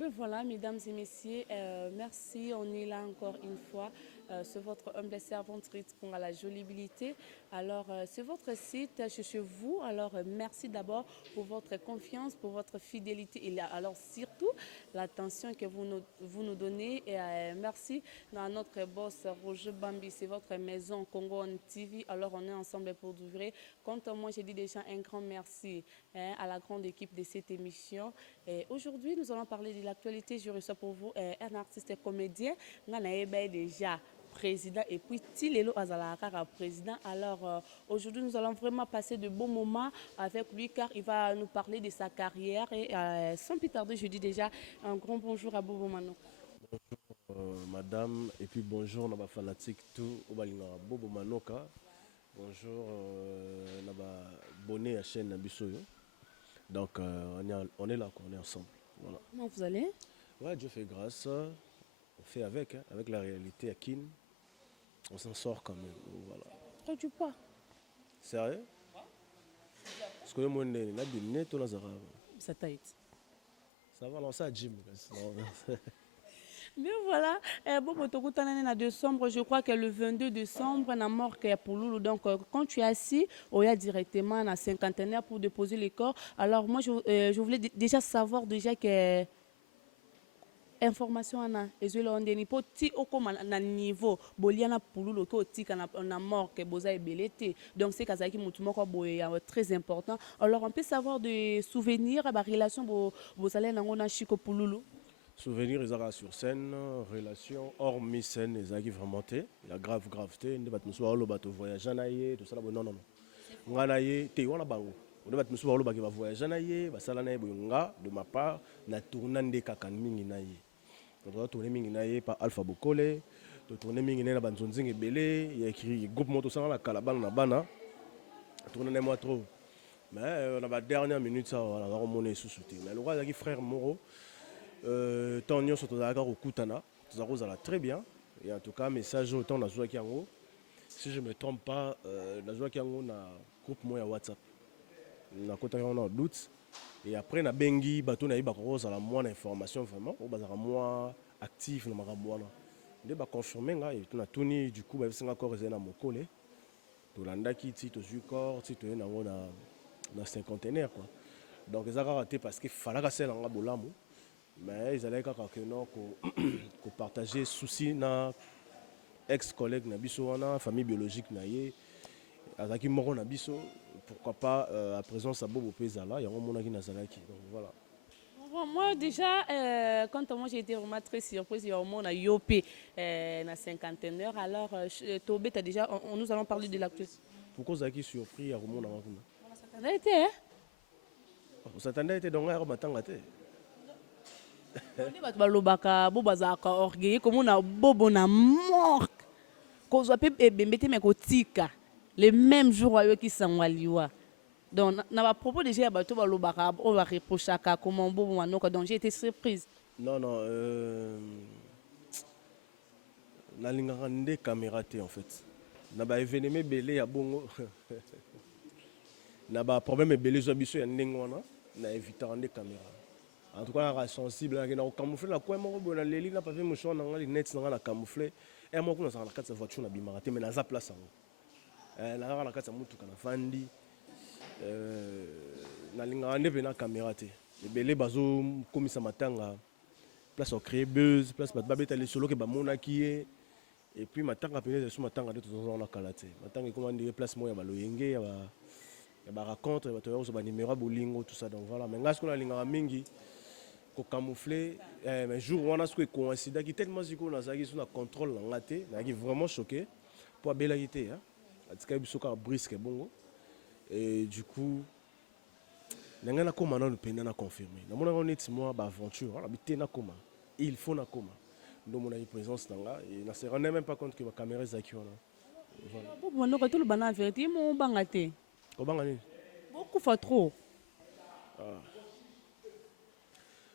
Ben voilà, mesdames et messieurs, merci. On est là encore une fois sur votre humble servante pour la jolibilité. Alors, sur votre site, je suis chez vous. Alors, merci d'abord pour votre confiance, pour votre fidélité et alors surtout l'attention que vous nous donnez. Et merci à notre boss Roger Bambi, c'est votre maison Congo on TV. Alors, on est ensemble pour d'ouvrir. Quant à moi, je dis déjà un grand merci à la grande équipe de cette émission. Et aujourd'hui, nous allons parler de l'actualité. Je reçois pour vous un artiste et comédien. Nganaïbe déjà président et puis Tilelo Azalakara président. Alors aujourd'hui, nous allons vraiment passer de bons moments avec lui car il va nous parler de sa carrière. Et sans plus tarder, je dis déjà un grand bonjour à Bobo Mano. Madame, et puis bonjour, Naba fanatique tout, Obalinga Bobo Manoka. Bonjour, Naba bonnet à chaîne Nabisoyo. Donc, on est là, quoi, on est ensemble. Voilà. Comment vous allez? Ouais, Dieu fait grâce. On fait avec, hein, avec la réalité à Kin. On s'en sort quand même. Donc, voilà. Trop du poids. Sérieux? Parce que moi, je suis net, Ça taille. ça va lancer à gym. Mais voilà, bon, en décembre, je crois que le 22 décembre, on a mort pour Loulou. Donc, quand tu es assis, on y a directement à cinquantenaire pour déposer les corps. Alors, moi, je voulais déjà savoir déjà que information ana ezwela ondeni po ti okoma na niveau boliana pululu ko tika na mort que boza ebele te. Donc c'est kazaki mutu moko boye très important. Alors on peut savoir des souvenirs à la relation bo salé nango na chiko pululu. Souvenir, ils ont sur scène, relation, hormis scène, ils ont vraiment été. Il y a graveté, ils ont soit le bateau voyage naïe, tout ça là, non. Nga naïe, t'es on a bango. On va soit le bateau voyage naïe, bah ça là naïe bonga de ma part, na tournant des kakan mingi naïe. On doit tourner mingi naïe par Alpha Bokole, de tourner mingi naïe na banzonzing belé, il y a écrit groupe moto ça la kalabang na bana, tourner moi trop. Mais on a la dernière minute ça, on a remonté sous soutien. Mais le roi a dit frère Moro. Tant nous sommes au Koutana, ça va très bien. Et en tout cas, message autant dans Zoua Kiango. Si je ne me trompe pas, dans Zoua Kiango, on a un groupe moi WhatsApp. On a un doute. Et après, on a Bengi, bateau na iba rose à la moins d'informations vraiment. On a moins actif dans ma ramouana. On a confirmé nga et on a tourné du coup, bah c'est encore resté dans mon collé. Tout l'andaki, tout corps, tout est dans cinquantenaire quoi. Donc ils ont raté parce qu'il fallait que c'est là bolamou. Mais ils allaient partager soucis na ex-collègue na biso wana famille biologique na ye azaki moko na biso pourquoi pas à présent ça bobo pezala yango monaki na zalaki donc voilà. Bon, moi déjà, quand moi j'ai été vraiment très surprise, il y a au moins a Yopé na cinquantenaire. Alors, Tobé, déjà, nous allons parler de l'actualité. Pourquoi zaki surpris à remona makuna? On s'attendait, hein? On s'attendait était donc à matanga te. On bato balobaka bo bazalaka orgueilleux comme on a bobo na mort kozwa pe ebembe te me kotika le même jour ayoki sango aliwa. Donc na propos déjà ya bato balobaka o ba reprochaka comment bobo manoka, donc j'ai été surprise. Non non nalingaka nde caméra te en fait na ba événement belé ya bongo na ba problème belé zo biso ya ndenge wana na éviter nde caméra. En tout cas, sensible, on a camouflé la coin, on a les lignes, on a fait mouchon, on a les nets, on a camouflé. Et moi, on a la carte de voiture, on a bimaraté, mais on a la place. On a la carte de moto, on a fandi. On a la caméra. Les belés, bazo, comme ça matanga. Place au créé buzz, place babeta les solo que bamona qui est. Et puis matanga pénètre sur matanga de tout temps on a calaté. Matanga comment dire place moi ya baloyenge ya ba raconte ya ba to ba numéro bolingo tout ça donc voilà. Mais ngas qu'on a linga mingi. Ko camoufler mais jour on a ce coïncident qui tellement si qu'on a ça qui sur contrôle là té na qui vraiment choqué pour bela été hein atika biso ka brisque bongo et du coup nanga na koma na penda na confirmer na mona on est moi ba aventure on habité na koma il faut na koma donc mon présence là et na se rendait même pas compte que ma caméra zaki on voilà bobo manoka tout le bana vérité mo bangate ko banga ni beaucoup fa trop.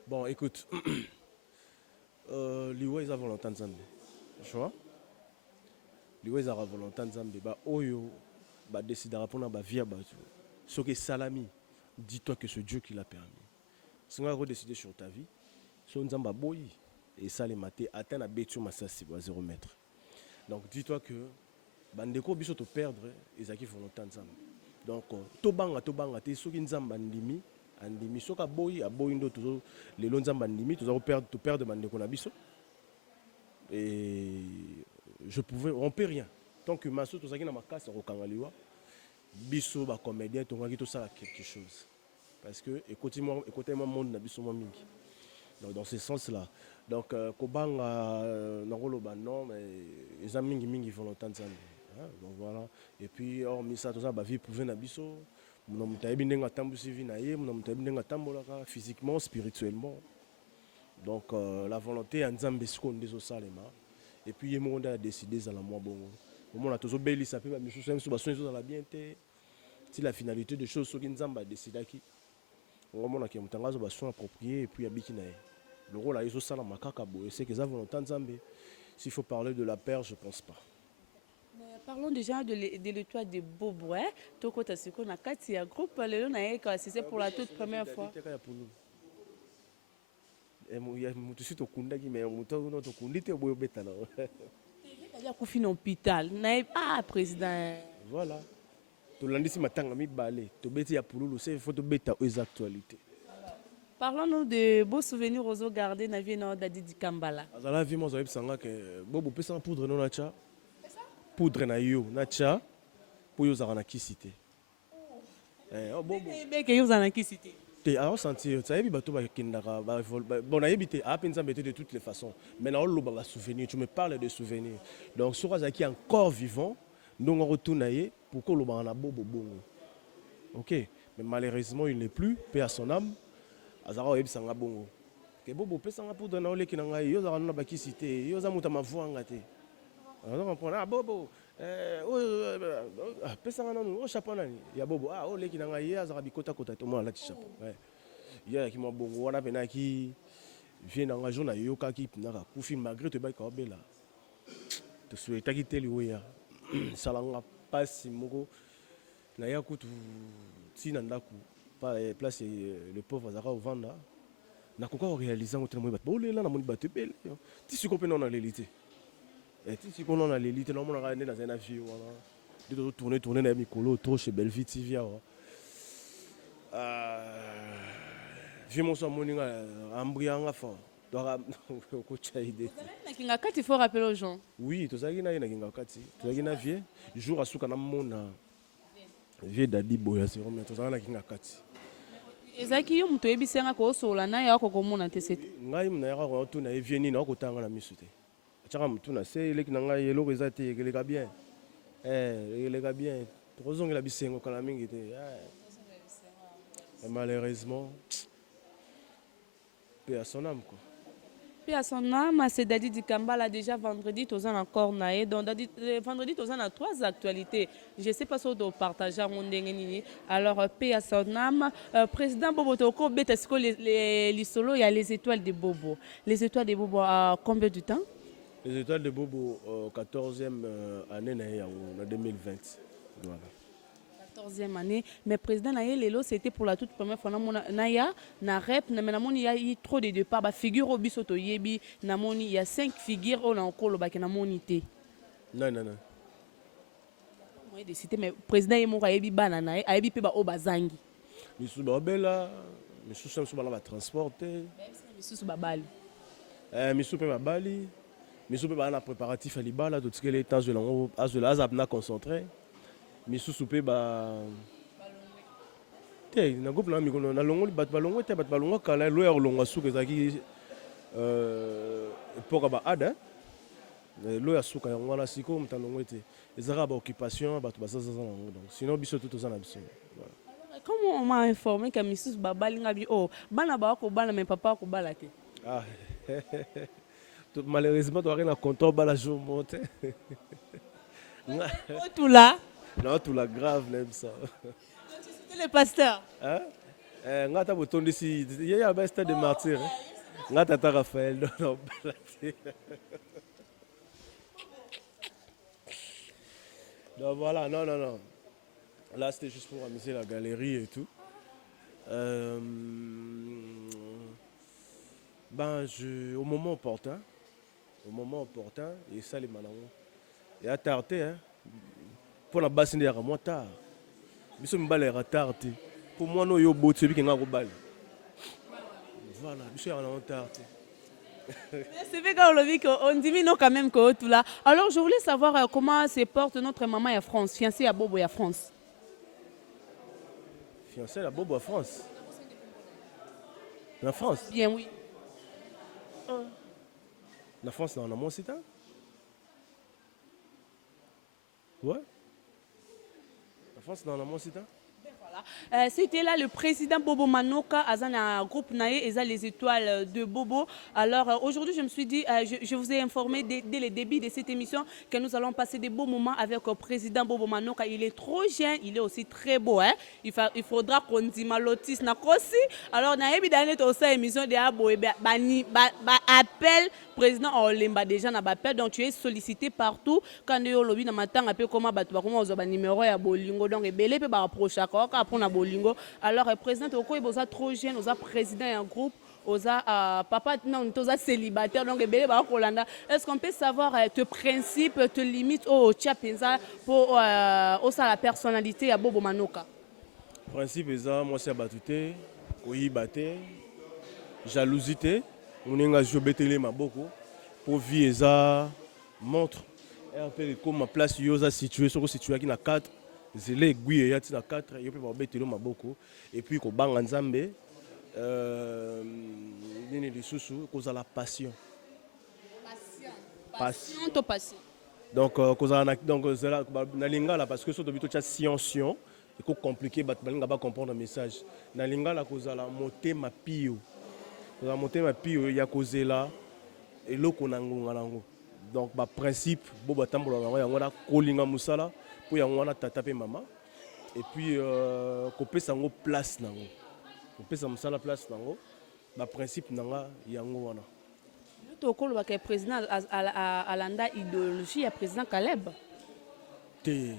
Bon, écoute, liwa ils ont volonté nzambe. Tu vois? Liwa ils ont volonté nzambe. Ba oyo, ba décidera pour na ba via ba. Ce qui est salami, dis-toi que c'est Dieu qui l'a permis. Si on a décidé sur ta vie, so nzamba boyi et ça les maté atteint à betu masasi à 0 mètre. Donc dis-toi que bandeko biso to perdre ezaki volonté nzamba. Donc tobanga te soki nzamba ndimi andimi soka boyi aboyi ndo toujours les nzamba ndimi to perdre bandeko na biso. Et on peut rien. Tant que maso to zaki na makasa ko kangaliwa biso ba comédien to ngaki to sala quelque chose. Parce que écoutez-moi monde na biso mingi. Donc dans ce sens-là. Donc kobanga nangoloba non mais les amis mingi volonté nzambe. Donc voilà. Et puis hormis ça tout ça ba vie prouver na biso. Mon mutayebi ndenga tambusi vie na ye, mon mutayebi ndenga tambolaka physiquement, spirituellement. Donc la volonté à nzambe skonde zo salema. Et puis il monde a décidé za la moi bongo. On a toujours beli ça peut ba misu so ba so la bien té. Si la finalité de choses soki nzamba a décidé qui on a qui mutangazo ba soin approprié et puis abiki na ye. Le rôle à Iso Sala Makaka Boy, c'est que ça volonté Nzambe. S'il faut parler de la paire, je ne pense pas. Mais parlons déjà de l'étoile de Bobo. Toko Tasiko na Katia groupe le na c'est pour la toute première fois. Il y a mutu si to kunda ki mais mutu no to kundite boyo betana. Il y a coufi dans l'hôpital. Ah président. Voilà. To landisi matanga mi balé. To beti ya pululu, c'est faut to beta aux actualités. Parlons-nous de beaux souvenirs aux eaux gardés dans la vie de Dadi Kambala. Dans la vie, moi, je sais que Bobo peut s'en poudre non nacha. Poudre na yo nacha pour yo zara na kisité. Oh Bobo. Mais que yo zara na kisité. T'es à sentir, ça y est bateau ba kindaka ba bon na yebité a peine de toutes les façons. Maintenant on loba souvenir, tu me parles de souvenirs. Donc sur Azaki encore vivant, nous on retourne ailleurs pour que loba na Bobo bongo. OK, mais malheureusement il n'est plus, paix à son âme. Azara ebisanga bongo ke Bobo pesanga pour donner oleki na ngai yo za na bakisité yo za muta mavuanga te alors on prend ah Bobo pesanga nanu o chapeau nani ya Bobo ah oleki na ngai azara bikota kota to mo la chapeau ya ki mo bongo wana pena ki vient na ngajona yo ka ki na kufi malgré te ba ka obela te souhaita ki teli oya salanga pasi moko na ya kutu tina ndaku place le pauvre Azara au Vanda. Na koko réalisant au témoin bat là na moni batte belle. Ti si compé non na l'élite. Et ti si qu'on a l'élite non mon regardé dans un avion voilà. De tourner na mikolo trop chez Belleville TV vieux mon son moninga ambrianga fort. Dora ko chaide. Na kinga kati faut rappeler aux gens. Oui, to zaki na kinga kati. To zaki na vieux jour asuka na mona. Vieux Dadi Boya c'est vraiment to zaki na kinga kati. Ezaki yo muto ebisenga ko sola na ya ko komona te sete. Ngai mna ya ko tuna evieni na ko tanga na misute. Achaka mutuna se ile kina ngai yelo rezate yekeleka bien. Yekeleka bien. Tozongela bisengo kana mingi te. Malheureusement paix à son âme quoi. Puis à son âme, c'est Dadi Kambala déjà vendredi, tous en encore naé. Donc vendredi, tous en a 3 actualités. Je ne sais pas si on partage alors paix à son âme. Président Bobo Toko, Betesco, les solos, il y a les étoiles de Bobo. Les étoiles de Bobo à combien de temps? Les étoiles de Bobo, 14e année en 2020. Voilà. 14e année, mais président Naye Lelo, c'était pour la toute première fois. Naya, na rep, na il y a eu trop de départs. Ba figure au bisoto yebi, na moni, il y a 5 figures au nankolo ba na monité. Non. Moi décidé mais président est mort yebi banana, yebi pe ba o bazangi. Misu ba bela, misu sam su ba la transporter. Misu su ba bali. Misu pe ba bali, misu pe ba na préparatif à libala, tout ce que les temps de l'ango, az na concentré. Misusu pe ba te na groupe na mikono na longo bat balongo te bat balongo kala loya longa suka zaki poka ba ada loya suka yango na siko mutalongo te ezaka ba occupation bat bazaza nango donc sinon biso tout ça na biso voilà. Comment on m'a informé que Misusu babali ngabi oh bana ba ko bana mais papa ko bala te ah malheureusement tu as rien à compter bala jour monte tout là. Non, tout la grave, même ça. C'était le pasteur. Hein? Ngata botondi si il y a un stade de martyr. Ngata ta Raphaël non. Donc voilà, non. Là c'était juste pour amuser la galerie et tout. Ben, au moment opportun, et ça les manants. Et à tarder, hein, pour la basse, il y a moins tard. Mais ce mbal est tardé. Pour moi, non, il y a beau celui qui est en bal. Voilà, je suis en retard. C'est vrai qu'on diminue quand même que tout là. Alors, je voulais savoir comment se porte notre maman en France, fiancée à Bobo en France. Fiancé la Bobo à France. La France. Bien, oui. La France, non, on a mon site. Ouais. La France, non, on a mon site. C'était là le président Bobo Manoka, Azana groupe Naé, et les étoiles de Bobo. Alors aujourd'hui, je me suis dit, je vous ai informé dès le début de cette émission que nous allons passer des beaux moments avec le président Bobo Manoka. Il est trop jeune, il est aussi très beau. Hein? Il faudra qu'on dise malotis na kosi. Alors, na évidemment, aussi émission de Abo et appel président Olemba déjà na appel, donc tu es sollicité partout quand tu es au lobby na matin un peu comme comment on a numéro ya bolingo donc belé peut approcher quoi pour na bolingo. Alors président oko boza trop jeune, oza président un groupe, oza papa non toza célibataire donc belé ba kolanda. Est-ce qu'on peut savoir tes principes, tes limites au tchapenza pour osa la personnalité ya Bobo Manoka? Principe est moi c'est abatute, koyibate, jalousie. On est engagé betele maboko pour vie eza montre un peu comme ma place yoza situé sur situé qui na 4 zele aiguille ya tina 4 yo pe ba betele maboko et puis ko banga nzambe nini lisusu koza la passion. Passion to passion. Donc koza donc na lingala parce que so to bito cha science et ko compliqué bat balinga ba comprendre le message. Na lingala koza la motema pio. Koza motema pio ya kozela eloko na ngonga nango. Donc ba principe bo batambola nango yango na kolinga musala po yango wana tata pe mama et puis ko pesa ngo place nango. Ko pesa musala place nango ba principe nanga yango wana. Nous avons le président à l'anda idéologie à président Caleb. T'es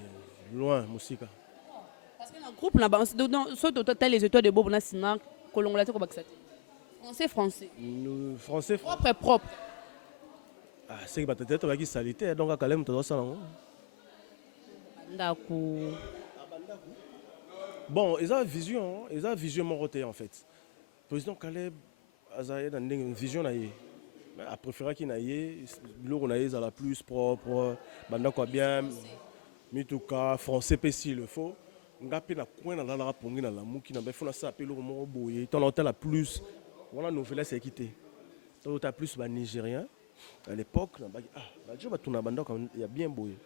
loin musika. Parce que dans le groupe là-bas, surtout les étoiles de Bobo Nassina, Colongolais comme ça. Français. Français propre. Ah, c'est que peut-être qui salité donc à Calem tout ça non. Bon, ils ont vision moroté en fait. Président Caleb a une vision naïe. A préféré qu'il naïe, l'eau naïe à la plus propre, banda quoi bien, mituka français pessi le faut. Ngapé na coin na la pongi na la mouki na befona ça appelle l'eau moro boye. Ton hôtel la plus, voilà nouvelle c'est quitté. Ton hôtel plus ba nigérien. À l'époque, je vais tourner banda comme il y a bien boye.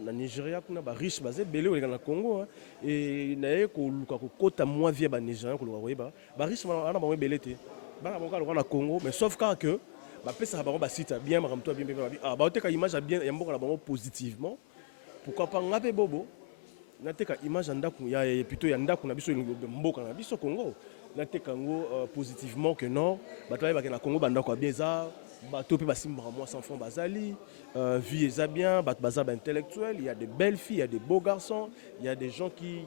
Na Nigeria kuna ba riche basé belé au na Congo et na ko luka ko kota moi vie ba Nigérien ko luka ba riche na ba belé te. Ba ka na Congo mais sauf que ba pesa ba ba site bien ma toi bien ba te ka image bien ya mboka na bango positivement. Pourquoi pas ngape bobo na te ka image ndaku ya plutôt ya ndaku na biso mboka na biso Congo. Na te ka ngo positivement que non ba toi ba na Congo ba ndako bien ça bateau peut passer moi sans fond bazali vie est bien bazab intellectuel, il y a de belles filles, il y a des beaux garçons, il y a des gens qui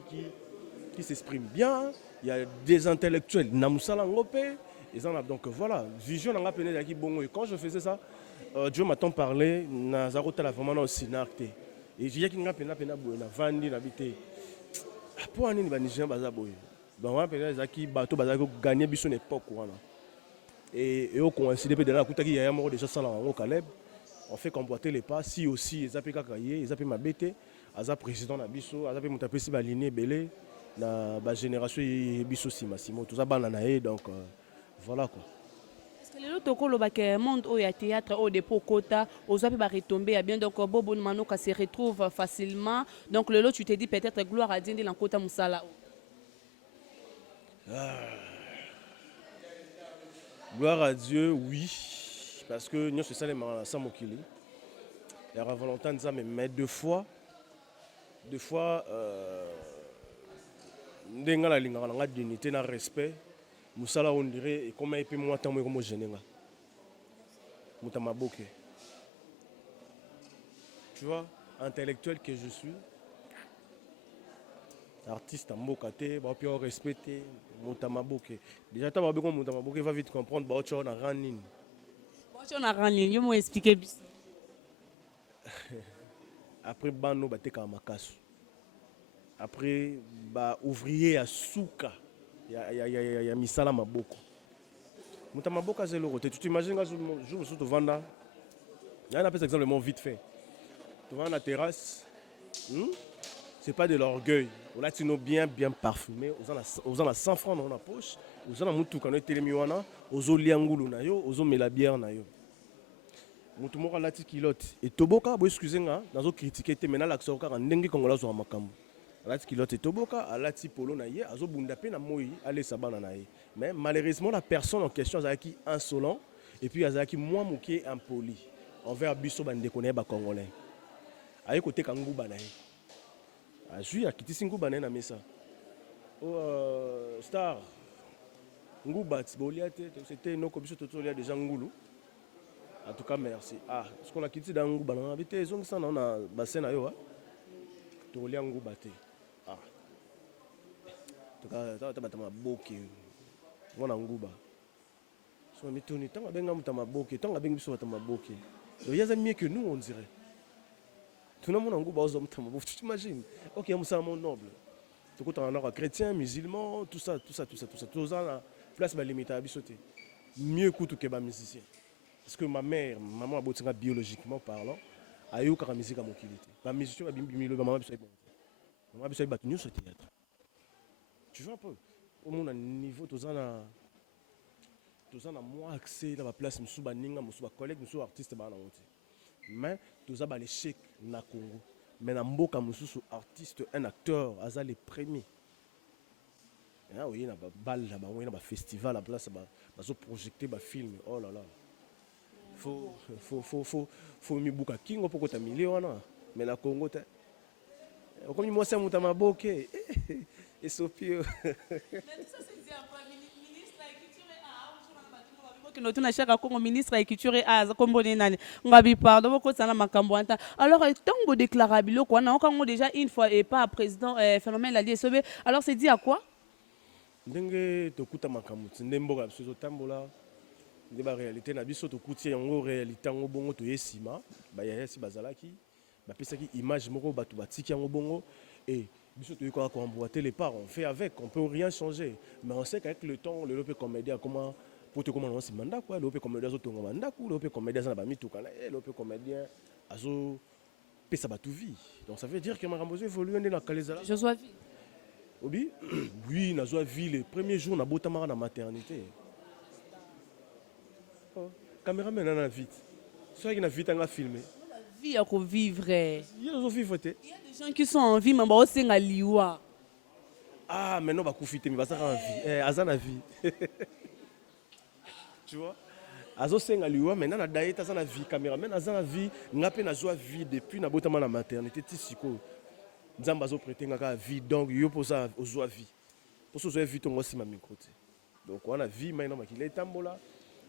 s'expriment bien, il y a des intellectuels namusala ngopé et ça donc voilà vision n'a pas peine bon et quand je faisais ça Dieu m'a tant parlé na zarota la vraiment au synarté et j'ai qui n'a peine na vandi na bité pour ani ni ba nigérien bazaboy donc on peine zaki bateau bazaki gagner biso époque wana. Et au coïncider de la Koutaki Yaya Moro déjà ça au Caleb, on fait comporter les pas. Si aussi ils appellent Kakaye, ils appellent ma bête, Aza président Nabiso, Aza peut monter si baligné belé, la génération Biso Simassimo, tout ça bananae donc voilà quoi. Parce que les autres colo le monde où il y a théâtre au dépôt quota, aux appels va retomber à bien donc Bobo Manoka se retrouve facilement. Donc le lot tu te dis peut-être gloire à Dieu dans Kota Moussala. Gloire à Dieu, oui, parce que nous sommes les Samokili. Il y a Valentin mais deux fois, ndenga la linga la dignité na respect, musala on dirait et comme épée moi tant comme général. Mutamaboke. Tu vois, intellectuel que je suis, artiste mboka te ba puis respecter motamaboke déjà ta ba beko motamaboke va vite comprendre ba autre na ranine Bon, on a rani, yo mo expliquer biso. après bano ba teka makasu après ba ouvrier ya suka ya misala maboko motamaboka zelo roté tu t'imagines nga jour surtout vanda ya na par exemple mon vite fait tu vas na terrasse c'est pas de l'orgueil. On a tino bien parfumé. Aux a 100 francs dans la poche. Aux a mutu quand on est télémiwana. Aux liangulu na yo. Aux la bière na yo. Mutu moko lati kilote. Et toboka, bo excusez nga, nazo critiquer te mena l'accent car ndenge kongola zo makambo. Lati kilote toboka, alati polo na ye, azo bunda pe na moi, allez sabana na ye. Mais malheureusement la personne en question azaki insolent et puis azaki moi moké impoli envers biso bande connaît ba congolais. Aye côté kangu banaye. Azui a quitté Singu Bané na mesa. Star. Ngoubat, c'était nos commissions totales déjà Ngoulou. En tout cas, merci. Ah, ce qu'on a quitté dans Ngouba, on a habité, ils ont ça dans un bassin à Yoa. Tolia Ngoubate. Ah. En tout cas, tu as ma boque. On a Ngouba. So, mais tu n'es pas bien à ma boque, tu n'es pas bien à ma boque. Il y a mieux que nous, on dirait. Tout le monde en Ngouba, tu t'imagines? Ok, c'est un monde noble. Tout le monde est chrétien, musulman, tout ça. Tout ça, la place est limitée à bisoter. Mieux que tout que les musiciens. Parce que maman a beau biologiquement parlant, a eu la musique à mon qualité. La musicien a bien maman a besoin de battre sur le théâtre. Tu vois un peu? Au monde à niveau, tout ça, moi accès à la place, je suis un collègue, je suis un artiste. Mais tout ça, l'échec na Congo. Mais dans mboka mususu artiste, un acteur, aza les premiers. Ah oui, il y a des balles là-bas, il y a des festivals à place, ils ont projeté des films. Oh là là. Faut mi buka kingo poko ta miliona. Mais na Congo ta. Comme moi c'est mon tamaboke. Et sopio. Que nous chaka Congo ministre de culture et arts comme nani ngabi pardon ko sana makambo anta alors tango déclarable ko na on déjà une fois et pas président phénomène la sobe alors c'est dit à quoi ndenge tokuta makambo ndemboka biso tambola nde ba réalité na biso tokuti yango réalité ngo bongo to yesima ba yasi bazalaki ba pesaki image moko batu batiki yango bongo et biso to yiko ko emboîter les parts on fait avec on peut rien changer mais on sait qu'avec le temps le lope comédien comment pour te comment on mandat quoi lope comédien zo tonga mandat ko lope comédien ça na ba mituka na lope comédien azo pesa batu vie donc ça veut dire que makambo évolue ndé na kalezala Joshua vie Obi oui na zo vie les premiers jours na botamara na maternité caméraman na vite soit qui na vite nga filmer vie à vivre il y a des gens qui sont en vie mais ba senga liwa ah maintenant ba kufite mais ba ça en vie azana vie tu vois azo senga liwa maintenant na daeta ça na vie caméraman azana vie ngape na joie vie depuis na botama na maternité tisiko nzamba zo prêter ngaka vie donc yo posa ozoa vie pour so vie ton aussi ma micro donc on a vie maintenant makile tambola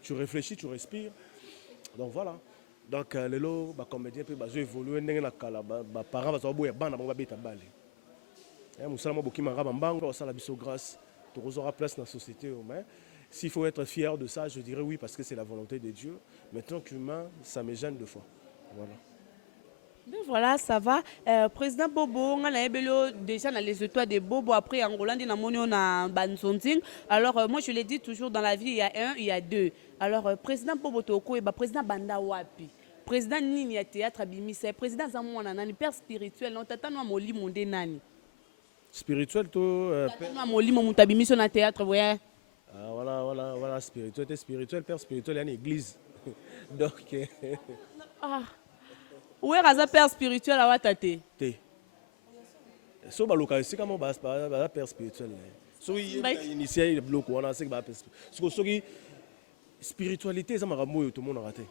tu réfléchis tu respires donc voilà donc les lots ba comédien peut bazo évoluer ndenge na kala ba parents bazo boya bana ba beta balé et musala mo bokima ngaba mbango ça la biso grâce to aura place dans la société mais s'il faut être fier de ça je dirais oui parce que c'est la volonté de Dieu mais tant qu'humain ça me gêne deux fois voilà. Mais voilà, ça va. Président Bobo, on a déjà dans les étoiles de Bobo, après Angola, on a Banzonting. Alors, moi, je l'ai dit toujours, dans la vie, il y a un, il y a deux. Alors, président Bobo Toko, et président Banda Wapi. Président Nini a théâtre Abimisa, président Zamouana, Nani, père spirituel, on t'attend à Moli Mondé Nani. Spirituel, to. T'attends à Moli Mondé na théâtre, ouais. Voilà, spirituel, père spirituel, il y a une église. Donc. Ah. Où est le père spirituel à Watate? So baloka c'est comment ba père spirituel. So initié le bloc on a c'est ba spiritualité ça m'a tout le monde a raté.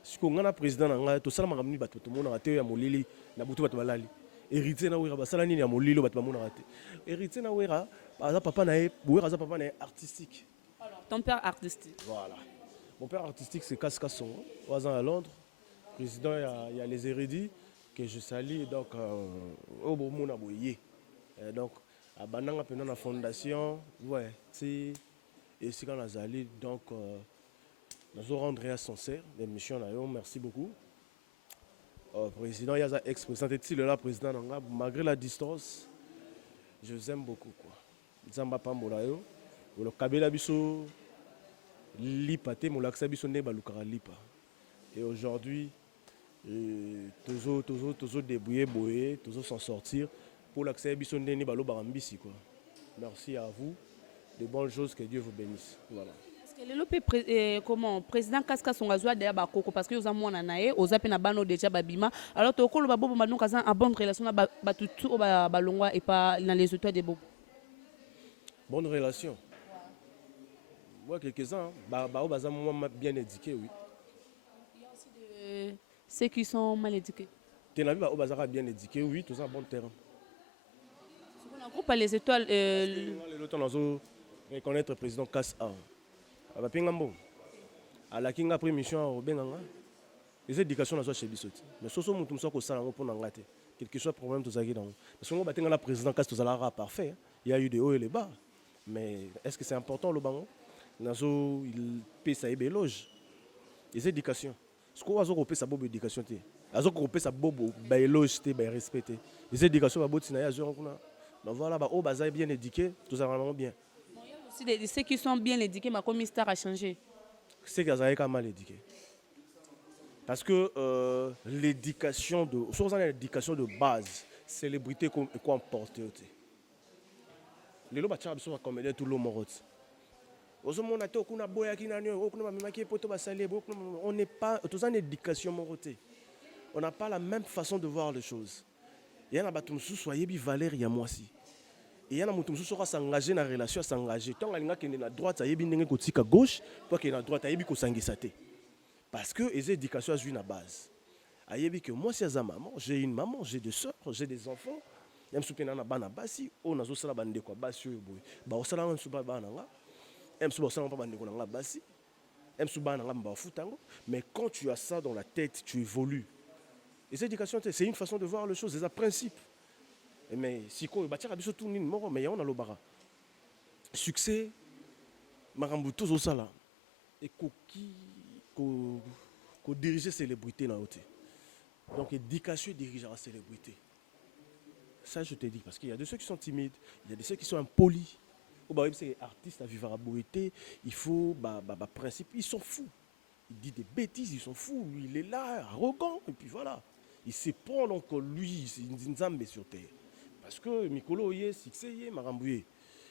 Si on a président nga to sala makamni bato tout le monde a raté ya molili na butu bato balali. Héritier na wera ba sala nini ya molilo bato ba monde a raté. Héritier na wera ba papa na e wera za papa na artistique. Alors ton père artistique. Voilà. Mon père artistique c'est Kaskasson, aux à Londres. Président, il y a les érudits que je salue, donc au bon monde aboyé. Donc, à Bananga, pendant la fondation, ouais, si, et si quand Nazali, donc, nous allons rendre à sincère l'émission. Merci beaucoup. Président, il y a ex-président, là, président, malgré la distance, je vous aime beaucoup. Zamba Pambolayo, le Kabila Bisso, Lipa, Molaksa Bisso, Neba Lukara Lipa. Et aujourd'hui, toujours débrouiller, toujours s'en sortir pour l'accès Bisso Neba Lobarambisi. Merci à vous, de bonnes choses, que Dieu vous bénisse. Voilà. Comment président Kaska Songazwa de Bakoko parce que vous avez mon anae, vous avez na bano déjà babima. Alors tu okolo babo maintenant kaza en bonne relation na batutu au balongwa et pas dans les étoiles de bobo. Bonne relation. Moi quelques-uns, baza bien éduqué, oui. Il y a aussi de ceux qui sont mal éduqués. Tu as vu baza bien éduqué, oui, tout ça en bon terrain. On groupe les étoiles le temps nous reconnaître le président Kassa. Abapingambo. À la kinga pris mission au Benganga. Les éducations sont chez Bissoti. Mais ce sont mutum so ko sala pour n'angate. Quel que soit le problème tous dans. Parce que on batenga la président Kassa tous ala parfait. Il y a eu des hauts et des bas. Mais est-ce que c'est important le bango? Nazo il paie sa éloge. Les éducations. Ce qu'on a repé sa bobo éducation té. Azo repé sa bobo ba éloge té ba respecter. Les éducations ba botina ya zo kuna. Donc voilà ba o baza bien éduqué, tout ça vraiment bien. Ceux qui sont bien éduqués, ma comme Star a changé. C'est qu'ils sont mal éduqués. Parce que l'éducation de base, célébrité qu'on porte. Les gens sont comme tout le monde. On n'est pas tous en éducation morotée. On n'a pas la même façon de voir les choses. Il y en a qui soyez Valérie à moi aussi. Et il y a des gens qui s'engagent dans la relation, s'engager. Tant qu'il y a une droite, il y a une gauche, tant qu'il y a une droite, il y a une s'engager. Parce que les éducations sont une base. Il y a que moi, c'est maman, j'ai une maman, j'ai des soeurs, j'ai des enfants. Il y a des gens qui ont basi, on a des gens qui ont basi, ba osala on suba ba nanga. Em suba osala pas bandi ko nanga basi. Em suba nanga ba futango. Mais quand tu as ça dans la tête, tu évolues. Les éducations, c'est une façon de voir les choses, c'est un principe. Mais si on a tout le monde, mais on a le bara. Succès, marambu tous au sala. Et qui dirige célébrité dans l'autre. Donc éducation dirige la célébrité. Ça je te dis parce qu'il y a de ceux qui sont timides, il y a de ceux qui sont impolis. Ou bah c'est artiste à vivre à beauté, il faut principe, ils sont fous. Il dit des bêtises, ils sont fous, lui il est là arrogant et puis voilà. Il se prend donc lui, c'est une zambe sur terre. Parce que Mikolo yé, succès yé, marambouye.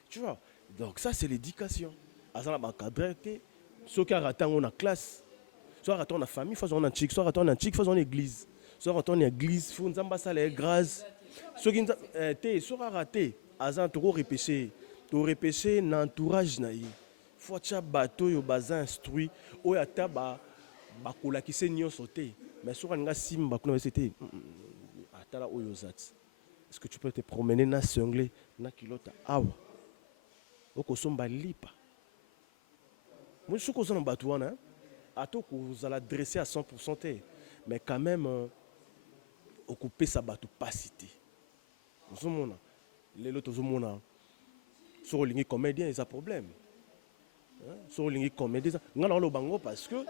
Tu vois? Donc ça c'est l'éducation. Azala encadré, ceux qui ratent en classe, soit ratent en famille, soit en chic, soit ratent en chic, soit en église. Soit ratent en église, faut nous ambasser les grâces. Ceux qui soit raté, azan trop repêché, l'entourage naï. Faut que bateau yo bazin instruit, ou yata ba kola qui se nyon sauté. Mais sur un gars simba qu'on c'était atala oyozat. Est-ce que tu peux te promener na sanglé na kilota awa okosomba lipa moi je suis qu'on batouana ato ko vous allez dresser à 100% mais quand même occuper sa batou pas cité nous sommes les autres sommes sur le comédien ils a problème sur le comédien ngana lo bango parce que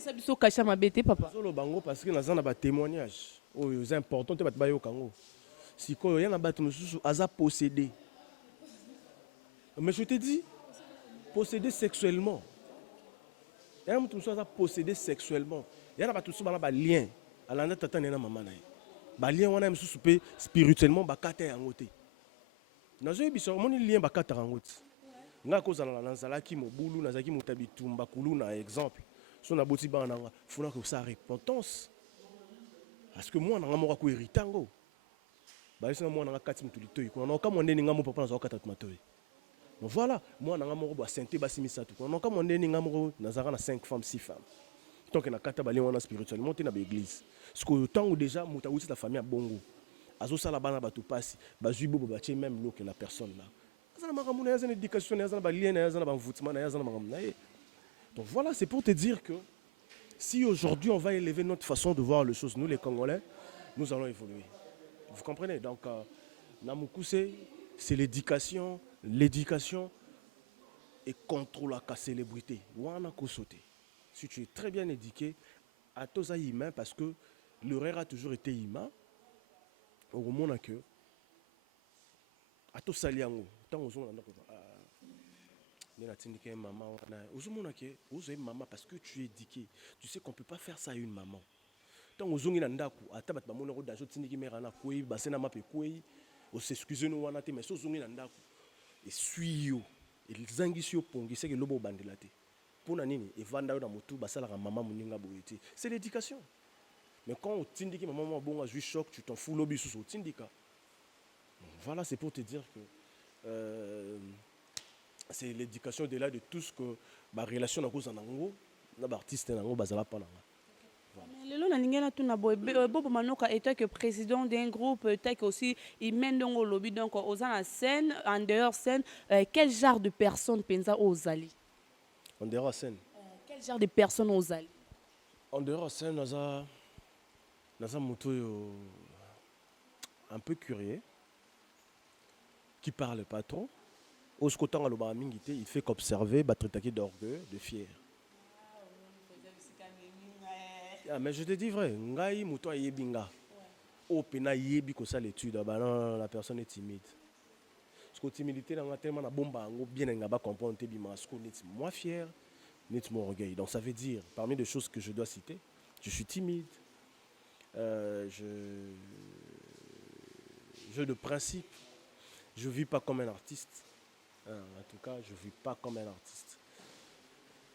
ça biso kacha mabete papa sur le bango parce que nous avons ba témoignage c'est important te batba yo kango. Si il y a un bâtiment à posséder. Mais je te dis, posséder sexuellement. Il y a un bâtiment à posséder sexuellement. Il y a un bâtiment à lien. À la nette, il y a un maman. Il y a un bâtiment spirituellement à côté en côté. Nous avons un lien à côté en côté. Nous avons un zalaki mobulu, nous avons un tabitumba kulu, par exemple. Si on a bâti ban, il faut que ça repentance. Parce que moi, on a un héritage. Donc voilà, moi je suis santé je 5 femmes 6 femmes. Tant que na spirituellement dans l'église. Parce que tant déjà la famille a bongo. Azo sala bana batu pasi, bazui bobo batie même l'eau que la personne là. Donc voilà, c'est pour te dire que si aujourd'hui on va élever notre façon de voir les choses, nous les Congolais, nous allons évoluer. Vous comprenez? Donc, Namukuse, c'est l'éducation. L'éducation et contrôle la célébrité. Wana ko sauter. Si tu es très bien éduqué, à tous humain parce que l'horaire a toujours été humain. Au moment que à tous saliango, tant aux gens maman, aux moment que aux maman parce que tu es éduqué. Tu sais qu'on peut pas faire ça à une maman. Tant aux gens n'andaku, atabat maman on dajo tindiki merana koi, basena mape koi, on s'excuse nous wana te mais so zongi n'andaku et suyo. Ils angisio pongi c'est que lobo bandelate. Pour nani et vanda na motu basala maman muninga boyeti. C'est l'éducation. Mais quand on t'indique maman bon a choc, tu t'en fous lobby sous t'indique. Voilà, c'est pour te dire que c'est l'éducation de tout ce que ma relation na cause en ango, na artiste na ango bazala pas nanga. Lelo na ningena tuna Bobo Manoka était que président d'un groupe, était que aussi il mène donc au lobby donc aux en scène, en dehors scène, quel genre de personnes pensa aux ali? En dehors scène. Quel genre de personnes aux ali? En dehors scène, naza moto un peu curieux qui parle pas trop. Au scotant à l'obama mingité, il fait qu'observer, battre d'orgueil, de fier. Ah, mais je te dis vrai, ngai mouton yebinga. Au pena yebi ko ça l'étude, bah non, la personne est timide. Parce que timidité dans tellement na bomba bien nga ba comprendre te bima ce qu'on est moi fier, net mon orgueil. Donc ça veut dire parmi les choses que je dois citer, je suis timide. Je de principe, je vis pas comme un artiste. En tout cas, je vis pas comme un artiste.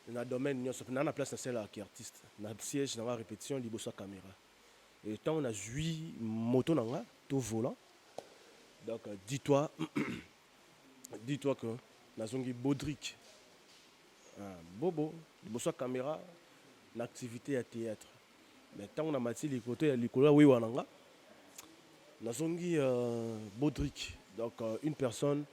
Dans le domaine, dans la place, c'est celle qui est artiste. Dans le siège, dans la répétition, il y a caméra. Et tant on a joué moto, tout volant. Donc, dis-toi que nous avons Baudric, Bobo, il y a caméra, l'activité à théâtre. Mais tant on a mati les côtés, les couleurs, oui, nous avons Baudric. Donc, une personne.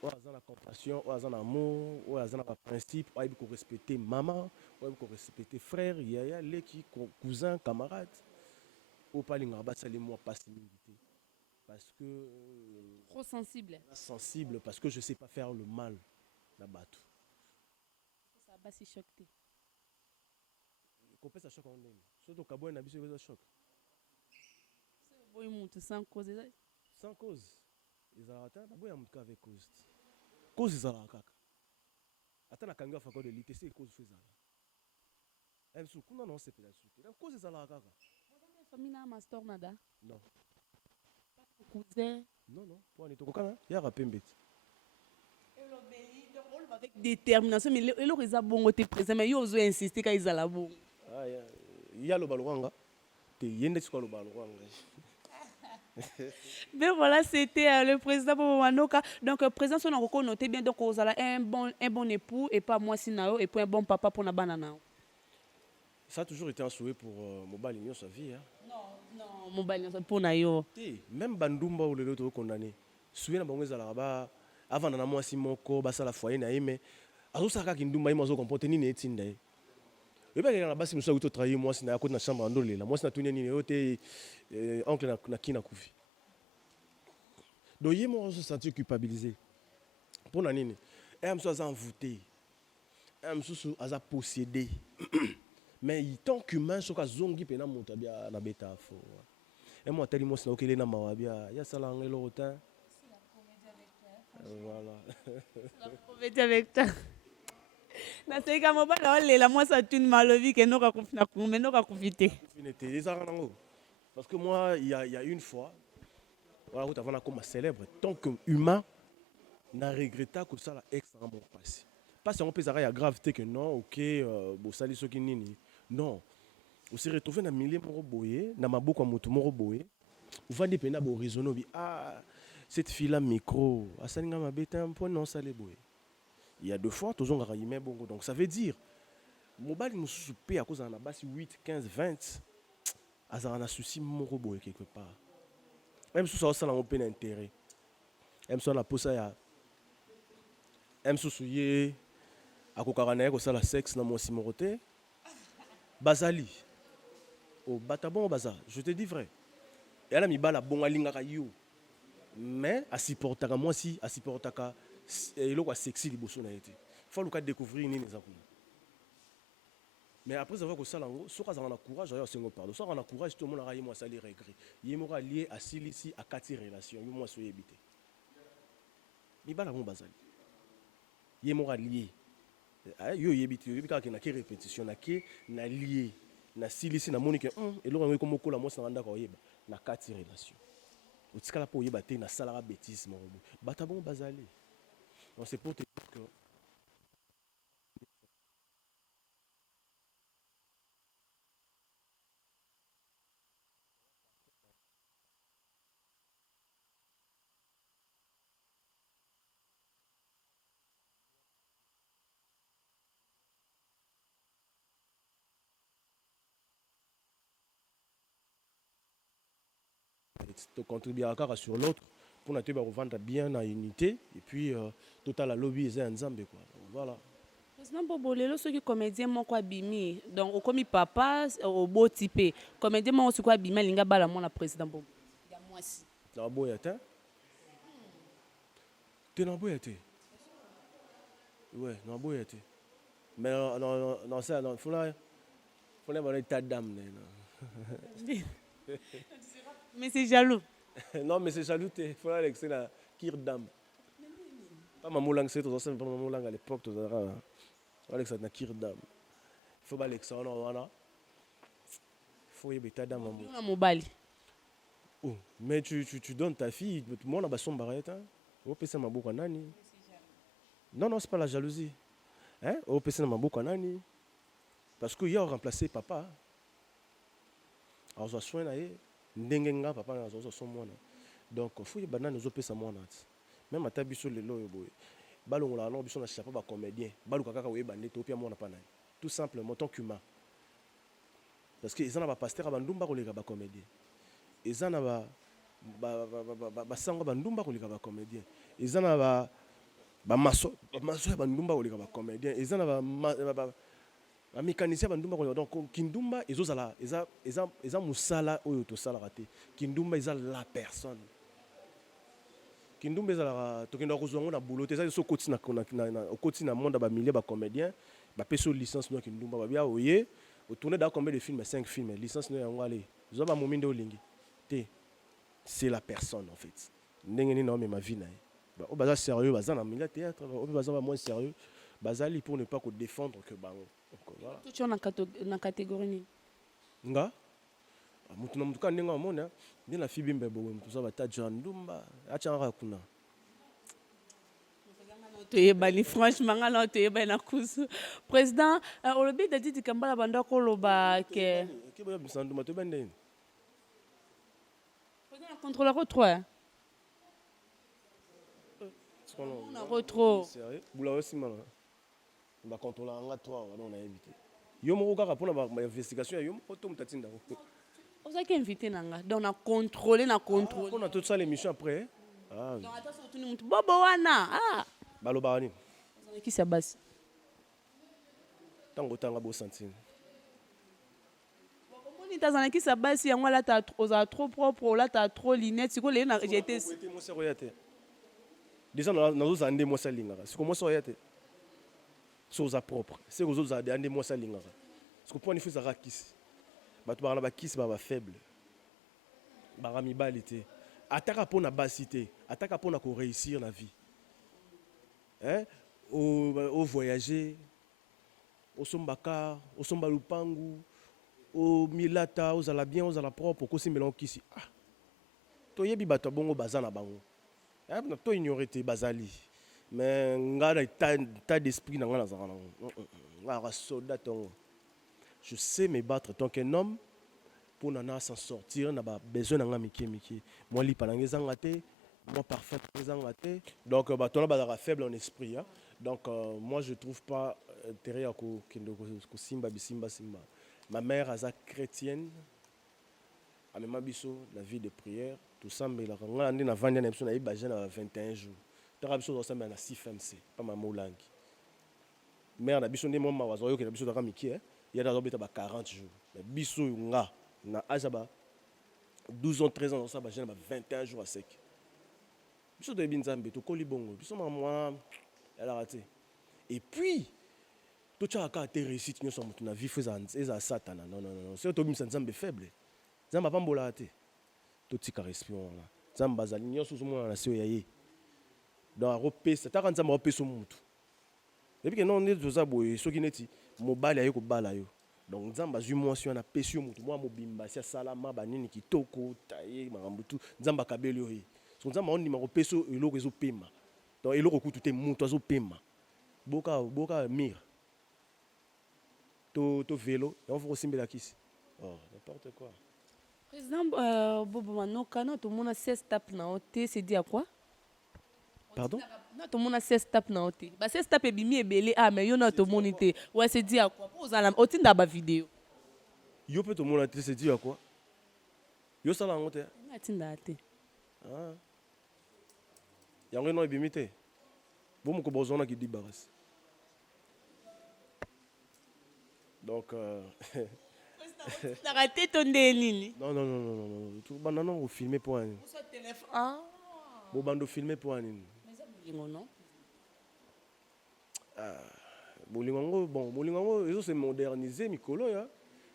On a la compassion, on a l'amour, on a le principe, on a respecter maman, on a respecter frère, yaya, leki, cousin, camarade. On parle de moi pas parce que Trop sensible. Sensible parce que je sais pas faire le mal na batou. Ça va si choqué. Qu'on peut ça choque en ligne. Surtout qu'à boire n'habite ça choc. C'est bon monte sans cause. Sans cause. Ils ont atteint boire monte avec cause. Cause za kaka ata kanga fa ko de lité c'est cause faisala em su kuna non c'est pédale su la cause za kaka famille na master nada non cousin non pour ni to kana ya rapembet avec détermination mais le reza bongo te présent mais yo zo insister ka izala bon ah ya lo balwanga te yende ko lo balwanga. Ben voilà, c'était le président Bobo Manoka. Donc, président, on a noté bien, donc, vous avez un bon époux et pas moi, Sinao, et puis un bon papa pour la banane. Ça a toujours été un souhait pour Mobali Nyo sa vie. Hein? Non, Mobali Nyo pour Nayo. Même Bandumba ou les autres condamnés. Souvenez moi là-bas, avant d'en avoir si mon corps, ça la foyer, mais à tout ça, quand Ndumba, il m'a comporté ni n'étinde. Et bien, là-bas, si nous sommes travaillés, moi, c'est dans la chambre en dolé. Moi, c'est dans ni oncle na kina kufi. Donc, il m'a senti culpabilisé. Pour la nini, elle me soit envoûté, elle me soit possédé. Mais tant qu'humain, ce que zongi pena monta bien na beta fo. Et moi, tellement c'est ok les na mawabia, ya salang le rotin. Voilà. La comédie avec toi. Na c'est comme ça là moi ça tune malovi que nous rakufina mais nous rakufité. Parce que moi il y a une fois voilà tu as comme célèbre tant qu'humain n'a regretté que ça la extrêmement passé. Pas seulement peut y a gravité que non OK bo sali soki nini. Non. On s'est retrouvé dans milieu moko boyé, na maboko moto moko boyé. On va dépendre bo raisonner bi cette fille là micro, asalinga mabeta un point non ça les boyé. Il y a deux fois, toujours un email bongo. Donc ça veut dire, mobile nous souper à cause d'un bas 8, 15, 20, à un souci mon robot quelque part. Même si ça a un open intérêt. Même si on a posé à. Même si souillé à Kokaranaï, au la sexe dans mon simoroté. Bazali. Au batabon au bazar. Je te dis vrai. Et elle a mis bala bon alinga yo. mais asupportaka mwasi asupportaka eloko sexy liboso na ye te faut luka découvrir nini eza kuna. Mais après avoir kosala yango soki azala na courage ayo asengo pardon soki azala na courage to omonaka ye mwasi ali regret ye moko alie asilisi akati relation yo mwasi oyebi te mibala ngo bazali ye moko alie yo oyebi te oyebi kaka nake répétition nake na lie nasilisi namoni ke eloko yango ekomokola mwasi na ndako oyeba na kati relation otikala mpo oyeba te nasalaka bêtise moko boye bato bongo bazali. Donc c'est pour te dire que tu contribueras sur l'autre pour ne pas revendre bien en unité et puis total à lobby et un nzambe quoi. Donc, voilà. Président Bobo, lelo soki comédien moko abimi donc okomi papa obo type comédien moko soki abimi alinga bala mona président Bobo ya mwasi Na boya te. Te na boya te. Ouais, na boya te. Mais non ça non faut là avoir état d'âme mais c'est jaloux. non mais c'est jaloux te faut là c'est la kir d'âme. Pas maman langue c'est tout ça pas maman langue à l'époque tout ça. Alex na kir d'âme. Il faut pas Alex on voilà. Faut y état d'âme maman. Na mobali. Oh, mais tu donnes ta fille, moi on a son barrette, hein. Au PC ma bouca nani. Non, non, c'est pas la jalousie. Hein? Au PC ma bouca nani. Parce que hier on remplacé papa. Alors je soin là ndengenga papa na zo son mwana. Donc faut y banane zo pesa mwana. Même à tabiso le lo boy. Balongo la no biso na chapa ba comédien. Baluka kaka we bande to pia mwana pa nani. Tout simplement tant qu'humain. Parce que ils en a pas pasteur abandumba ko lega ba comédien. Eza na basango bandumba koleka ba comédien eza na ba maso ya bandumba koleka ba comédien eza na ba mécanicien bandumba koleka donc kindumba ezozala eza musala oyo to sala raté kindumba eza la personne kindumba eza tokenda kozongo na boulot eza so koti na koti na monde ba milieu ba comédien ba peso licence no kindumba ba bia oye au tourner dans combien de films 5 films licence no yango ale zo ba mominde olingi. C'est la personne en fait. Ndengeni na ma vie na. Ba baza sérieux, baza na milieu théâtre, baza moins sérieux. Bazali pour ne pas que défendre que bango. Donc voilà. Tu es na catégorie ni. Nga mutu na mutu ka ndenga mona, ndi na fibimbe bo mutu za bata jandumba, acha ngaka kuna. Toyebani franchement ngala toyebana kusu. Président, olobi de dit kambala banda ko loba ke. Ke ba bisanduma to bende. Contrôleur retro. On a retro. Sérieux? Boula aussi mal. On va contrôler en 3, on a évité. Yo mo kaka pona ba investigation yo mo to mutatinda. On s'est invité nanga. Donc on a contrôlé. On a tout ça l'émission après. Ah. Donc attends surtout nous bobo wana. Ah. Baloba ni. Qui ça basse? Tango tanga bo sentine. Tazana qui sabasi yango là t'as trop propre là t'as trop linette siko les na j'étais moi c'est royate déjà na zo ande moi ça lingara siko moi c'est royate so za propre c'est aux autres ande moi ça lingara siko pour ni faut ça rakisi bato ba na ba kiss ba faible ba rami balité ataka pona basité ataka pona ko réussir la vie hein au voyager au sombaka au sombalupangu au milata aux ala bien aux ala propre au kosi melon kisi ah to yebi bato bongo bazana bango na to ignorer te bazali mais ngana ta d'esprit na ngana zana ngara soldat tongo je sais me battre tant qu'un homme pour nana s'en sortir na ba besoin na miki moi li panange zanga te moi parfait zanga te donc bato na bazara faible en esprit hein? Donc moi je trouve pas intérêt à ko simba bisimba simba. Ma mère est chrétienne. À même biso la vie de prière, tout ça mais la ranga andi na vandi na biso na ibaje na 21 jours. Tara biso ça na 6 FMC, pas ma molangi. Mère na biso ndi mama wazo yo ke na biso taka miki ya da zobeta ba 40 jours. Mais biso nga na âge ba 12 ans 13 ans ça ba jeune ba 21 jours à sec. biso toyebi nzambe tokoli bongo biso mwana elaka te. Et puis totyaka kaka te réussite nyonso ya motu na vie fo eza satana. Non soki tobimisa nzambe faible nzambe apambolaka te. Totika respect wana nzambe bazali nyonso ozomona na se oyo ya ye. Donc akopesa taka nzambe akopesa motu epi ke non neti toza boye soki neti mobali aye kobala yo. Donc nzambe azwi mwasi wana apesi yo motu mwa mobimba si asalama banini kitoko taye makambo tu nzambe akabeli yo ye. So nzambe aondima kopesa yo eloko ezopema. Donc eloko kutu te motu azopema. Boka mire to vélo et on faut kosimbela kisi. Oh n'importe quoi. Président Bobo Manoka, non, tout le monde a 16 tapes na ote, c'est dit à quoi? Pardon? Non, tout le monde a 16 tapes na ote. Bah 16 tapes et bimi et belé, ah mais yo na tout le monde était. Ouais, c'est dit à quoi? Pour la ote na ba vidéo. Yo peut tout le monde a c'est dit à quoi? Yo ça la honte. Na tinda ate. Ah. Yango no ebimi te. Bo mo ko bozona ki di baras. Donc T'as raté ton nini? Non. Tout banana au filmer pour un. Sur téléphone. Ah. Bo bando filmer pour un. Mais ça bolingo non? Bolingo bon, bolingo eso c'est modernisé mikolo ya.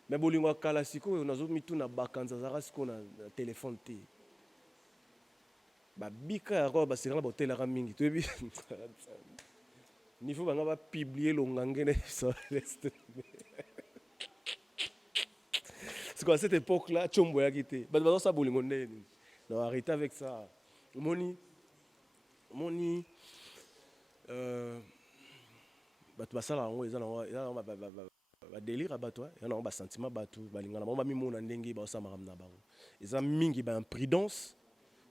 Mais bolingo kala siko nazo mitu na bakanza zara siko na téléphone te. Ba bika ya ko ba sirala ba hotel ra mingi. Tu bi. Niveau banga ba publier longangene sur l'est. C'est quoi à cette époque-là, Tchombo a quitté. Bah ça bolingo ndeni. Non, arrêtez avec ça. Moni bah tu vas ça là on ba délire à bato, il y a un sentiment bato, balingana ba mi mona ndenge ba ça maramna bango. Ils ont mingi ba imprudence.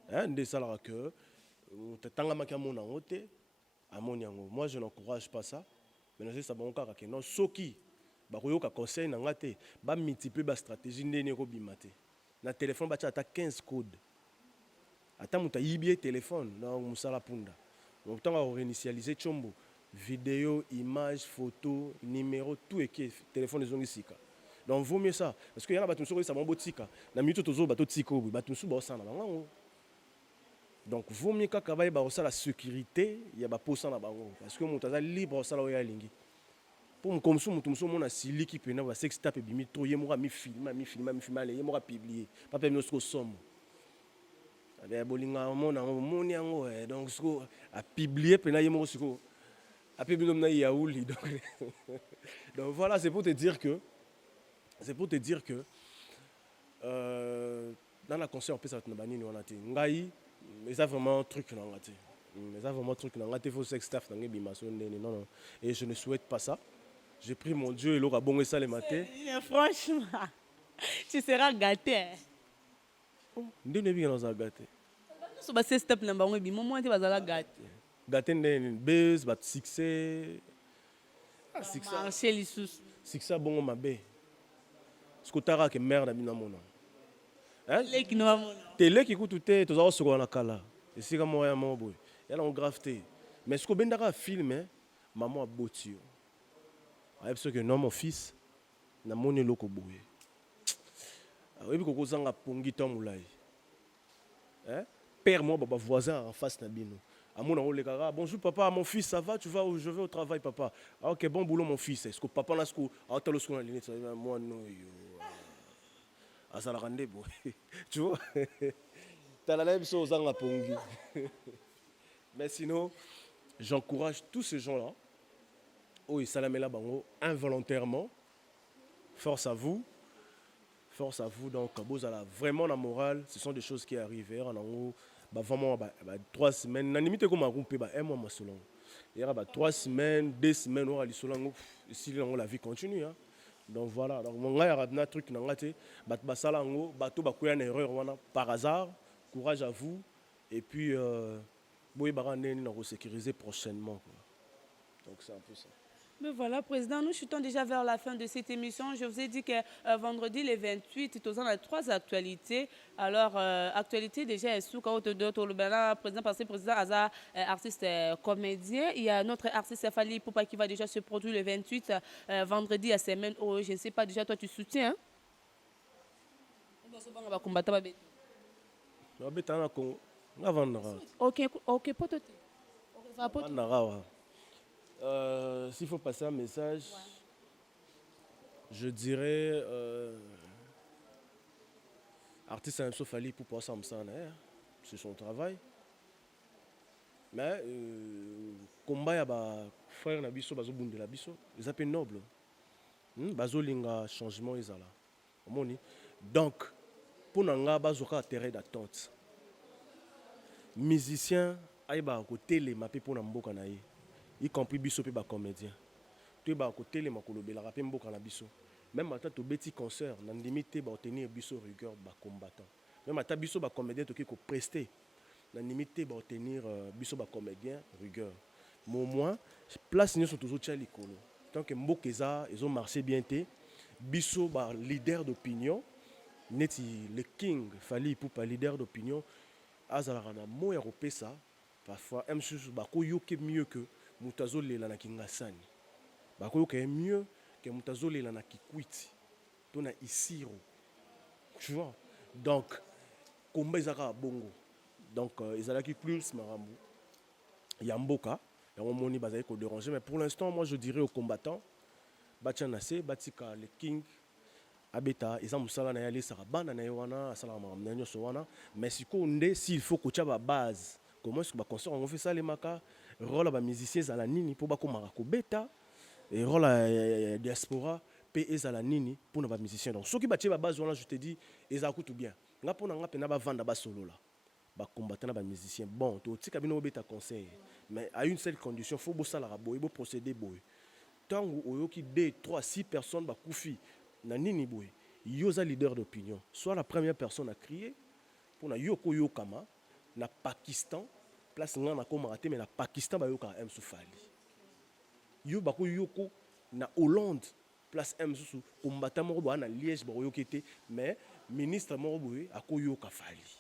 Hein, de ça là que tanga maka mona ngote amoni yango. Moi je n'encourage pas ça. Mais non c'est ça bon kaka que non soki bakoyoka conseil na ngate ba multiplier ba stratégie ndeni ko bimate. Na téléphone ba ata 15 codes. Ata muta yibie téléphone na musala punda. Donc tant à réinitialiser Tchombo, vidéo, image, photo, numéro, tout est qui téléphone de zongisika. Donc vaut mieux ça parce que y a ba tumso ça bon botika. Na mito tozo ba to tiko ba tumso ba osana bango. Donc vaut mieux kaka ba ba osala sécurité, ya ba posa na bango parce que muta za libre osala oya lingi. Pour comme ça mutu muso mona sili ki pena ba sex tape bimi to ye mo mi filma le ye mo publier. Pas permis nos somme. Avec bolinga moni yango donc ce a publié pena ye mo siko a publié na yaouli donc voilà c'est pour te dire que dans la concert on peut s'attendre banini on a té ngai mais ça vraiment truc na ngate mais ça vraiment truc na ngate faut sex staff na ngi bimaso ndeni non et je ne souhaite pas ça. J'ai pris mon Dieu et l'eau a bon ça les matés. Franchement, tu seras gâté. Ndene bien dans un gâté. So ba 16 tapes na bango bi moment te bazala gâté. Gâté ndeni buzz ba succès. Ah succès. Marché lisusu. Succès bon mabe. Ce que t'as que merde à bina mona. Hein? Les qui nous Télé qui coûte tout tous sur na kala. Et c'est comme moi mon boy. Elle on graveté. Mais ce que bendara film maman a botio. Parce que non mon fils na moni loko boye. Oui bi ko zanga pongi tamulai. Hein? Père moi baba voisin en face na bino. Amona on le kara bonjour papa mon fils ça va tu vas où je vais au travail papa. Ah, OK bon boulot mon fils. Est-ce que papa na sco a talo sco na limite moi non yo. Asala rande boy. Tu vois? T'as la même chose zanga pongi. Mais sinon j'encourage tous ces gens-là. Oui, salamela bango involontairement. Force à vous. Force à vous. Donc, vous avez vraiment la morale. Ce sont des choses qui arrivent. Vraiment, 3 semaines. Na limite comme un groupe, un mois selon. Il y a 3 semaines, 2 semaines, on va aller selon. Ici, la vie continue. Hein. Donc voilà. Donc, mon gars, il y a un truc qui n'a été. Par hasard. Courage à vous. Et puis, vous allez sécuriser prochainement. Donc, c'est un peu ça. Mais voilà, Président, nous chutons déjà vers la fin de cette émission. Je vous ai dit que vendredi, le 28, il y a 3 actualités. Alors, actualité déjà, est-ce que président, parce que le président Aza, artiste comédien, il y a notre artiste Fali Poupa qui va déjà se produire le 28, vendredi à semaine. Oh, je ne sais pas, déjà, toi, tu soutiens, hein? Ngavandara. Ok, peut-être. On va pas. Ngavandara. S'il faut passer un message, je dirais artiste a un sauf Ali pour pouvoir s'en c'est son travail. Mais combat ya ba frère na biso bazo bundela biso, ils appellent noble. Bazo linga changement ezala. Omoni. Donc pour nanga bazo ka terrain d'attente. Musicien ayeba ko telema pe pour na mboka na ye. Y compris biso pe ba comédien. Tu ba ko telema ko lobela pe mboka na biso. Même ata to beti concert na limite ba obtenir biso rigueur ba combattant. Même ata biso ba comédien to ki ko prester na limite ba obtenir biso ba comédien rigueur. Mo moins place ni so toujours tia likolo. Tant que mboka eza ils ont marché bien té biso ba leader d'opinion neti le king fali pour pas leader d'opinion azala na mo ya kopesa parfois M6 ba ko yoke mieux que mutazo lela na kingasani. Ba ko yoke mieux que mutazo lela na kikwiti. To na isiro. Tu vois? Donc combat ezaka bongo. Donc ezalaki plus marambu. Yamboka, yamoni bazali ko déranger mais pour l'instant moi je dirais aux combattants Batianase, Batika le king abeta eza musala na yali sarabana na yewana asala maramna nyoso wana mais siko nde s'il faut que tu ba base comment est-ce que ba concert on fait ça les maka rôle ba musiciens za la nini pour ba ko marako beta et rôle diaspora pe ezala nini pour na ba musiciens donc ceux qui batie ba base wana je te dis ezala tout bien nga pona nga pena ba vanda ba solo là ba combattant na ba musiciens bon to tika bino beta conseil mais à une seule condition faut bo sala boy bo procéder boy tant oyoki 2 3 6 personnes ba koufi na nini boy yoza leader d'opinion soit la première personne à crier pour na yoko yokama na Pakistan place ngana ko maraté mais na Pakistan ba yoka M Soufali yo ba ko yoko na Hollande place M Soufou combattant mo ba na Liège ba yokete mais ministre mo boy akoyoka Fali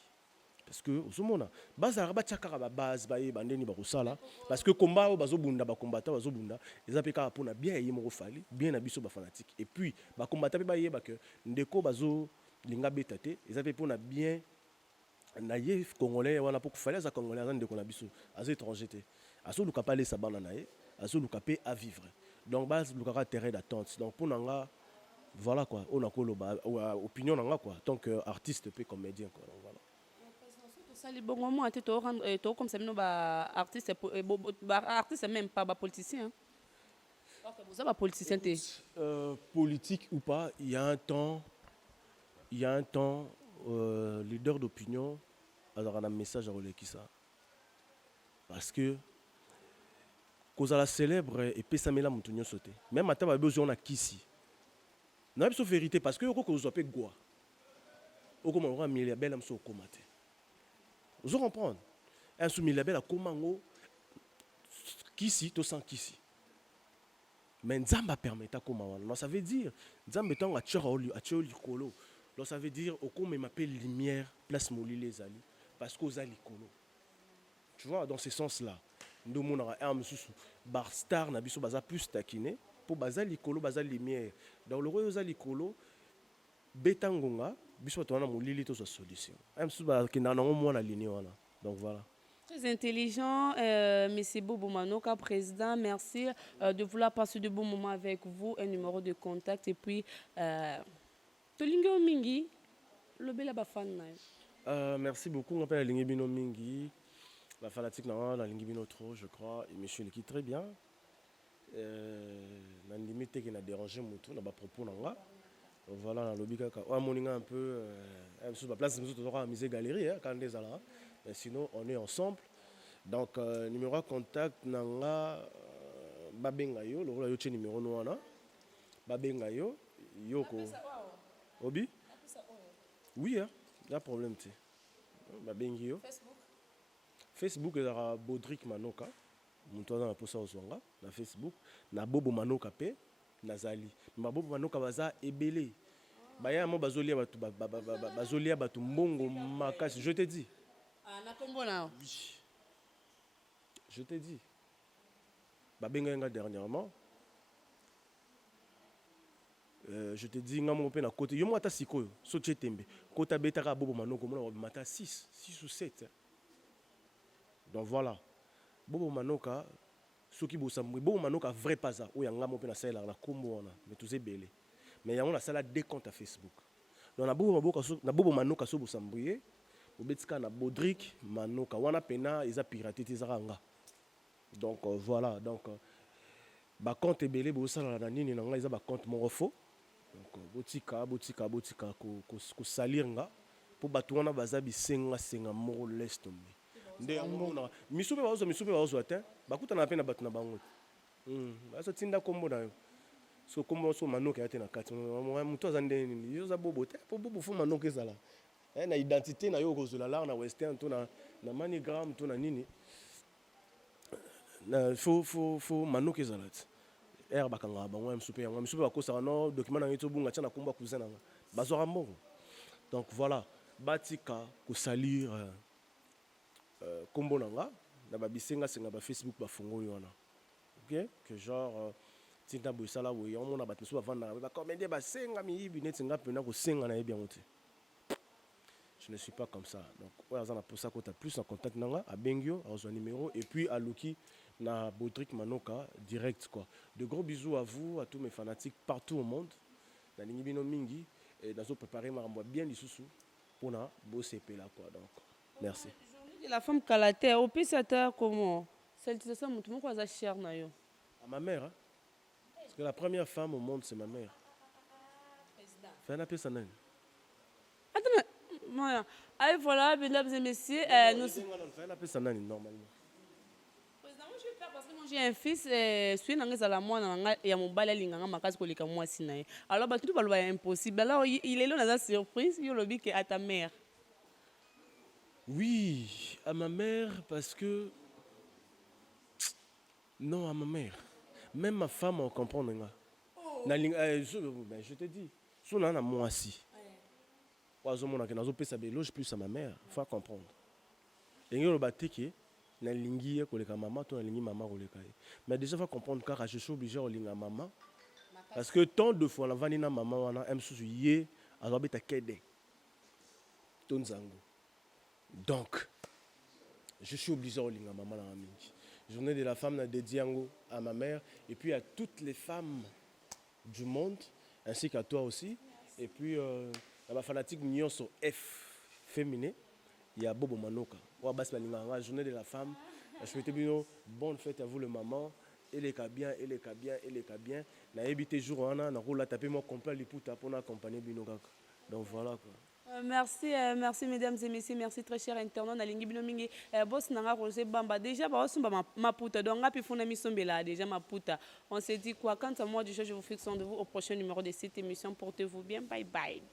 parce que osomona bazara ba tchaka ba base ba bandeni ba kosala parce que combat o bazo bunda ba combattant bazo bunda ezapeka pona bien yé mo Fali bien na biso ba fanatique et puis ba combattant pe ba yeba que ndeko bazo linga betate ezape pona bien na ye congolais wana pour fallait za congolais za ndeko na biso azo étranger te azo luka pa lesa bana na ye azo luka pe à vivre donc base luka terrain d'attente donc pour nanga voilà quoi on a koloba opinion nanga quoi tant que artiste pe comédien quoi donc voilà. Sali bongo mo ate to rendre to comme ça no ba artiste artiste même pas ba politicien. OK, vous avez ba politicien té. Politique ou pas, il y a un temps leader d'opinion alors on a un message à relayer qui ça. Parce que cause à la célèbre et pesamela mutunyo sauté. Même à taba besoin na kisi. Na besoin vérité parce que ko zo pe gwa. O ko mo milliard belle am so komate. Vous comprenez? Un soumis label à Komango, Kisi, to sans Kisi. Mais Nzamba permet à Komango. Ça veut dire, Nzamba étant à Tcholi Kolo. Ça veut dire, au comme m'appelle lumière, place Moli les Ali. Parce qu'aux Ali Kolo. Tu vois, dans ce sens-là, nous avons un bar star, n'a pas plus taquiné. Pour Bazali Kolo, Bazali lumière. Dans le roi aux Ali Kolo, Betangonga, biso to na molili to solution am suba ki na ngo mona ligne wana donc voilà. Très intelligent, Monsieur Bobo Manoka, président. Merci de vouloir passer de bons moments avec vous. Un numéro de contact et puis Tolingo Mingi, le bel abafan. Merci beaucoup. On m'appelle Lingibino Mingi, la fanatique la Lingibino trop, je crois. Et monsieur qui très bien. La limite qui n'a dérangé mon tour, n'a pas propos nanga. Voilà, dans le bikaka. On a un peu sur la place, nous avons amusé galerie quand des là. Mais sinon, on est ensemble. Donc, numéro de contact, nanga Babengayo, le rôle de numéro noana. Babengayo, Yoko. Obi? Oui, il y a problème. Babengayo. Facebook, il y a Bodrick Manoka. Mon toit dans la posa Ozwanga, na Facebook. Na Bobo Manoka P. Nazali. Mabobo Manoka baza ebele. Baya mo bazolia batu bazolia batu mbongo makasi, je te dis. Ah na kombo na. Je te dis. Babenga dernièrement. Je te dis nga mo pe na côté yo mo ata sikoyo so tchetembe. Kota betaka Bobo Manoko mo na mata 6 ou 7. Donc voilà. Bobo Manoka, ceux qui bossent, Bobo Manoka vrai pas ça. Où yanga mo pe na sala la kombo wana, mais tous belé. Mais yanga na sala des comptes à Facebook. Donc na Bobo Manoka so bosambrier, obetika na Bodrick Manoka wana pena ils a piraté tizaranga. Donc voilà, donc ba compte belé bo sala na nini na nga ils a ba compte mon faux. Donc botika ko salir nga pour batu wana bazabi senga moro lest tombe. Nde amona misupe bazo atteint bakuta na pena batu na bango. Baso tinda kombo na yo. So kombo so Manoka ya te na kati. Muto azande nini yo za bobo te po bobo fu Manoka ezala. Na identité na yo kozula la na western to na manigram to na nini. Na faut Manoka ezala. Bakanga bango misupe bakosa no document na yeto bunga tia na komba cousin na bazo rambo. Donc voilà, batika ko salir kombo nanga na babisenga senga ba Facebook ba fongo yona. OK? Que genre tinta boisala wo yon na batso vanda ba commander ba senga mi yibi netinga pena ko senga na yebi yangote. Je ne suis pas comme ça. Donc ouais za na pour ça que tu as plus en contact nanga à Bengio à son numéro et puis à Loki na Bodrick Manoka direct quoi. De gros bisous à vous, à tous mes fanatiques partout au monde. Na lingi bino mingi et dans préparer ma bien lisusu pour na bosser là quoi. Donc merci. La femme Kalater au pessateur comment? Celle qui ça mutu moko za cher na yo. À ma mère hein? Parce que la première femme au monde c'est ma mère. Fais un appel ça nan. Attends, moi allez voilà mesdames et messieurs nous fais un appel ça nan normalement. Parce que moi j'ai un fils, suis dans la moine, il y a mon balai linga makasi ko lika moi sinae. Alors bah tout va impossible. Alors il est là dans la surprise, il le dit que à ta mère. Oui, à ma mère parce que non à ma mère. Même ma femme on comprend nga. Je te dis, so na moi si. Oazo mona ke nazo pesa beloge plus à ma mère, faut comprendre. Et ngelo batiki na lingi ye koleka maman to na lingi maman koleka ye. Mais déjà faut comprendre car je suis obligé de linga maman parce que tant de fois la vanina maman wana aime sous yé azobeta kede tonzango. Donc je suis obligé de linga maman na mingi. Journée de la femme na dédié à ma mère et puis à toutes les femmes du monde ainsi qu'à toi aussi. Et puis ma fanatique nyonso F féminin, il y a Bobo Manoka. La journée de la femme. Je souhaite bien bonne fête à vous le maman. Elle est bien. Na évité jour on a roula taper mon complet les pouta pour accompagner Binoga. Donc voilà quoi. Merci mesdames et messieurs, merci très cher internaute na lingi bino mingi boss nanga Rosé Bamba déjà ba osumba maputa donc ngapi funa misombela déjà maputa. On s'est dit quoi quand à moi du jour je vous fixe rendez-vous au prochain numéro de cette émission. Portez-vous bien, bye bye.